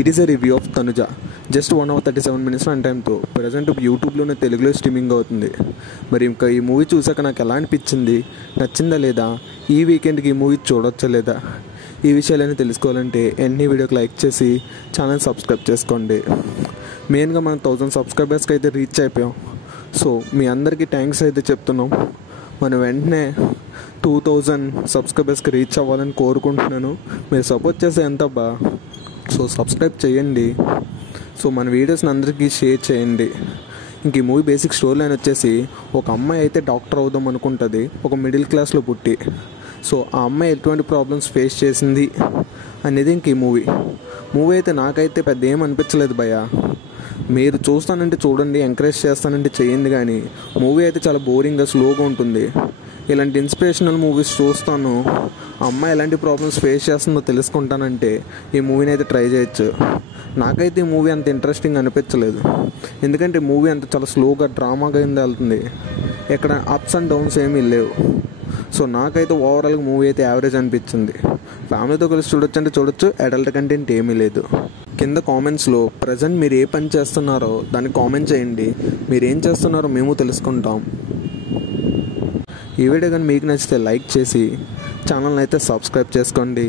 It is a review of Tanuja. Just 1 hour 37 minutes run టైంతో present యూట్యూబ్లోనే తెలుగులో streaming అవుతుంది. మరి ఇంకా ఈ మూవీ చూసాక నాకు ఎలా అనిపించింది, నచ్చిందా లేదా, ఈ వీకెండ్కి ఈ మూవీ చూడొచ్చా లేదా, ఈ విషయాలన్నీ తెలుసుకోవాలంటే ఎన్ని వీడియోకి లైక్ చేసి ఛానల్ సబ్స్క్రైబ్ చేసుకోండి. మెయిన్గా మనం 1000 సబ్స్క్రైబర్స్కి అయితే రీచ్ అయిపోయాం. సో మీ అందరికీ థ్యాంక్స్ అయితే చెప్తున్నాం. మనం వెంటనే 2000 సబ్స్క్రైబర్స్కి రీచ్ అవ్వాలని కోరుకుంటున్నాను. మీరు సపోర్ట్ చేస్తే ఎంత బా. సో సబ్స్క్రైబ్ చేయండి. సో మన వీడియోస్ని అందరికీ షేర్ చేయండి. ఇంక ఈ మూవీ బేసిక్ స్టోరీ లైన్ వచ్చేసి, ఒక అమ్మాయి అయితే డాక్టర్ అవుదాం అనుకుంటుంది, ఒక మిడిల్ క్లాస్లో పుట్టి. సో ఆ అమ్మాయి ఎటువంటి ప్రాబ్లమ్స్ ఫేస్ చేసింది అనేది ఇంక ఈ మూవీ అయితే నాకైతే పెద్ద ఏం అనిపించలేదు భయ్య. మీరు చూస్తానంటే చూడండి, ఎంకరేజ్ చేస్తానంటే చేయండి, కానీ మూవీ అయితే చాలా బోరింగ్గా స్లోగా ఉంటుంది. ఇలాంటి ఇన్స్పిరేషనల్ మూవీస్ చూస్తాను, ఆ అమ్మాయి ఎలాంటి ప్రాబ్లమ్స్ ఫేస్ చేస్తుందో తెలుసుకుంటానంటే ఈ మూవీని అయితే ట్రై చేయొచ్చు. నాకైతే ఈ మూవీ అంత ఇంట్రెస్టింగ్ అనిపించలేదు, ఎందుకంటే మూవీ అంత చాలా స్లోగా డ్రామాగా వెళ్తుంది, ఎక్కడ అప్స్ అండ్ డౌన్స్ ఏమీ లేవు. సో నాకైతే ఓవరాల్గా మూవీ అయితే యావరేజ్ అనిపించింది. ఫ్యామిలీతో కలిసి చూడొచ్చు అంటే చూడొచ్చు, అడల్ట్ కంటెంట్ ఏమీ లేదు. కింద కామెంట్స్లో ప్రజెంట్ మీరు ఏ పని చేస్తున్నారో దాన్ని కామెంట్ చేయండి. మీరు ఏం చేస్తున్నారో మేము తెలుసుకుంటాం. ఈ వీడియో కానీ మీకు నచ్చితే లైక్ చేసి ఛానల్ని అయితే సబ్స్క్రైబ్ చేసుకోండి.